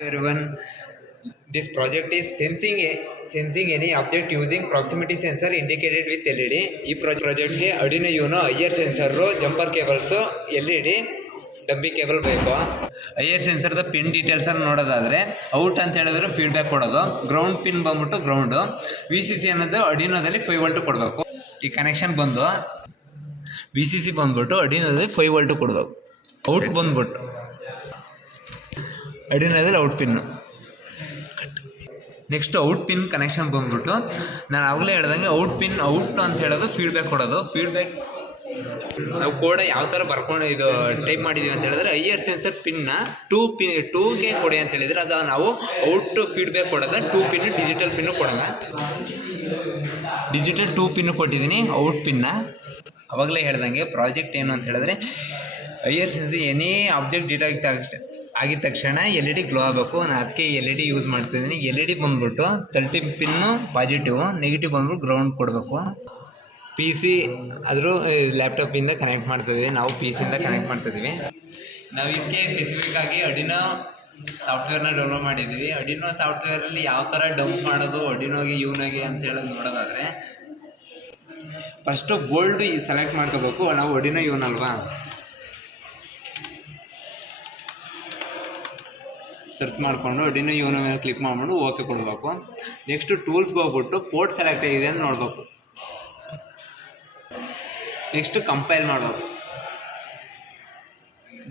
Everyone, this project is sensing any object using proximity sensor indicated with LED. ಈ ಪ್ರಾಜೆಕ್ಟ್ಗೆ Arduino Uno IR sensor jumper cables LED ಡಬ್ಬಿ cable ಬೇಕು. IR ಸೆನ್ಸರ್ದ pin ಡೀಟೇಲ್ಸನ್ನು ನೋಡೋದಾದರೆ out ಅಂತ ಹೇಳಿದ್ರೆ feedback ಕೊಡೋದು, ground pin ಬಂದ್ಬಿಟ್ಟು ಗ್ರೌಂಡು, VCC ಅನ್ನೋದು ಅಡಿನೋದಲ್ಲಿ 5 ವೋಲ್ಟ್ ಕೊಡಬೇಕು. ಈ ಕನೆಕ್ಷನ್ ಬಂದು VCC ಬಂದ್ಬಿಟ್ಟು ಅಡಿನೋದಲ್ಲಿ 5 ವೋಲ್ಟ್ ಕೊಡಬೇಕು. ಔಟ್ ಬಂದ್ಬಿಟ್ಟು ಅಡಿನೋದಲ್ಲಿ out pin. Next out pin connection ಬಂದ್ಬಿಟ್ಟು ನಾನು ಆಗಲೇ ಹೇಳ್ದಂಗೆ ಔಟ್ ಅಂತ ಹೇಳೋದು ಫೀಡ್ಬ್ಯಾಕ್ ಕೊಡೋದು. ಫೀಡ್ಬ್ಯಾಕ್ ನಾವು ಕೋಡ ಯಾವ ಥರ ಬರ್ಕೊಂಡು ಇದು ಟೈಪ್ ಮಾಡಿದ್ದೀವಿ ಅಂತ ಹೇಳಿದ್ರೆ IR ಸೆನ್ಸರ್ ಪಿನ್ನ 2ಗೆ ಕೊಡಿ ಅಂತ ಹೇಳಿದರೆ ಅದು ನಾವು ಔಟ್ ಫೀಡ್ಬ್ಯಾಕ್ ಕೊಡೋದು 2 ಪಿನ್ ಡಿಜಿಟಲ್ ಪಿನ್ನು ಕೊಡೋಣ. ಡಿಜಿಟಲ್ 2 ಪಿನ್ನು ಕೊಟ್ಟಿದ್ದೀನಿ ಔಟ್ ಪಿನ್ನ. ಅವಾಗಲೇ ಹೇಳ್ದಂಗೆ ಪ್ರಾಜೆಕ್ಟ್ ಏನು ಅಂತ ಹೇಳಿದ್ರೆ IR sensor any object detect ಆಗಿದ ತಕ್ಷಣ LED ಗ್ಲೋ ಆಗಬೇಕು. ನಾನು ಅದಕ್ಕೆ LED ಯೂಸ್ ಮಾಡ್ತಿದ್ದೀನಿ. LED ಬಂದ್ಬಿಟ್ಟು 30 ಪಿನ್ನು ಪಾಸಿಟಿವ್, ನೆಗೆಟಿವ್ ಬಂದ್ಬಿಟ್ಟು ಗ್ರೌಂಡ್ ಕೊಡಬೇಕು. PC ಆದರೂ ಲ್ಯಾಪ್ಟಾಪಿಂದ ಕನೆಕ್ಟ್ ಮಾಡ್ತಿದ್ದೀವಿ, ನಾವು PCಯಿಂದ ಕನೆಕ್ಟ್ ಮಾಡ್ತಿದ್ದೀವಿ. ನಾವು ಇದಕ್ಕೆ ಸ್ಪೆಸಿಫಿಕ್ ಆಗಿ Arduino ಸಾಫ್ಟ್ವೇರ್ನ ಡೌನ್ಲೋಡ್ ಮಾಡಿದ್ದೀವಿ. Arduino ಸಾಫ್ಟ್ವೇರಲ್ಲಿ ಯಾವ ಥರ ಡಂಪ್ ಮಾಡೋದು Arduinoಗೆ Unoಗೆ ಅಂತ ಹೇಳೋದು ನೋಡೋದಾದರೆ ಫಸ್ಟು ಬೋಲ್ಡ್ ಸೆಲೆಕ್ಟ್ ಮಾಡ್ಕೋಬೇಕು. ನಾವು Arduino Uno ಅಲ್ವಾ, ಸರ್ಚ್ ಮಾಡಿಕೊಂಡು Arduino Uno ಮೇಲೆ ಕ್ಲಿಕ್ ಮಾಡಿಕೊಂಡು ಓಕೆ ಕೊಡಬೇಕು. ನೆಕ್ಸ್ಟು ಟೂಲ್ಸ್ಗೆ ಹೋಗ್ಬಿಟ್ಟು ಪೋರ್ಟ್ ಸೆಲೆಕ್ಟ್ ಆಗಿದೆ ಅಂತ ನೋಡಬೇಕು. ನೆಕ್ಸ್ಟು ಕಂಪೈಲ್ ಮಾಡಬೇಕು.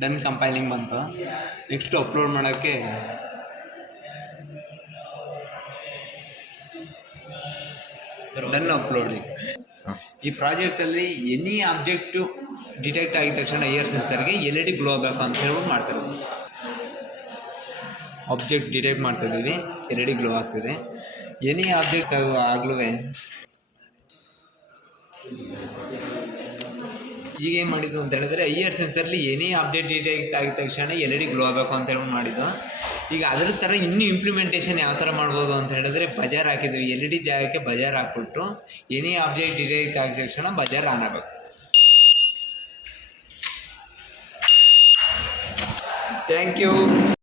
ಡನ್ ಕಂಪೈಲಿಂಗ್ ಬಂತು. ನೆಕ್ಸ್ಟು ಅಪ್ಲೋಡ್ ಮಾಡೋಕ್ಕೆ ಡನ್ ಅಪ್ಲೋಡಿಂಗ್. ಈ ಪ್ರಾಜೆಕ್ಟಲ್ಲಿ ಎನಿ ಆಬ್ಜೆಕ್ಟು ಡಿಟೆಕ್ಟ್ ಆಗಿದ ತಕ್ಷಣ IR ಸೆನ್ಸರ್ಗೆ LED ಗ್ಲೋ ಆಗಬೇಕು ಅಂತ ಹೇಳ್ಬಿಟ್ಟು ಮಾಡ್ತಾರೆ. ಆಬ್ಜೆಕ್ಟ್ ಡಿಟೆಕ್ಟ್ ಮಾಡ್ತಿದ್ದೀವಿ, LED ಗ್ಲೋ ಆಗ್ತಿದೆ. ಎನಿ ಆಬ್ಜೆಕ್ಟ್ ಆಗ್ಲೂ ಈಗ ಏನು ಮಾಡಿದ್ದು ಅಂತ ಹೇಳಿದ್ರೆ IR ಸೆನ್ಸರ್ಲಿ ಎನಿ ಆಬ್ಜೆಕ್ಟ್ ಡಿಟೆಕ್ಟ್ ಆಗಿದ ತಕ್ಷಣ LED ಗ್ಲೋ ಆಗಬೇಕು ಅಂತ ಹೇಳಿ ಮಾಡಿದ್ದು. ಈಗ ಅದ್ರ ಥರ ಇನ್ನೂ ಇಂಪ್ಲಿಮೆಂಟೇಷನ್ ಯಾವ ಥರ ಮಾಡ್ಬೋದು ಅಂತ ಹೇಳಿದ್ರೆ ಬಜಾರ್ ಹಾಕಿದ್ವಿ. LED ಜಾಗಕ್ಕೆ ಬಜಾರ್ ಹಾಕ್ಬಿಟ್ಟು ಎನಿ ಆಬ್ಜೆಕ್ಟ್ ಡಿಟೆಕ್ಟ್ ಆಗಿದ ತಕ್ಷಣ ಬಜಾರ್ ಆನ್ ಆಗಬೇಕು. Thank you.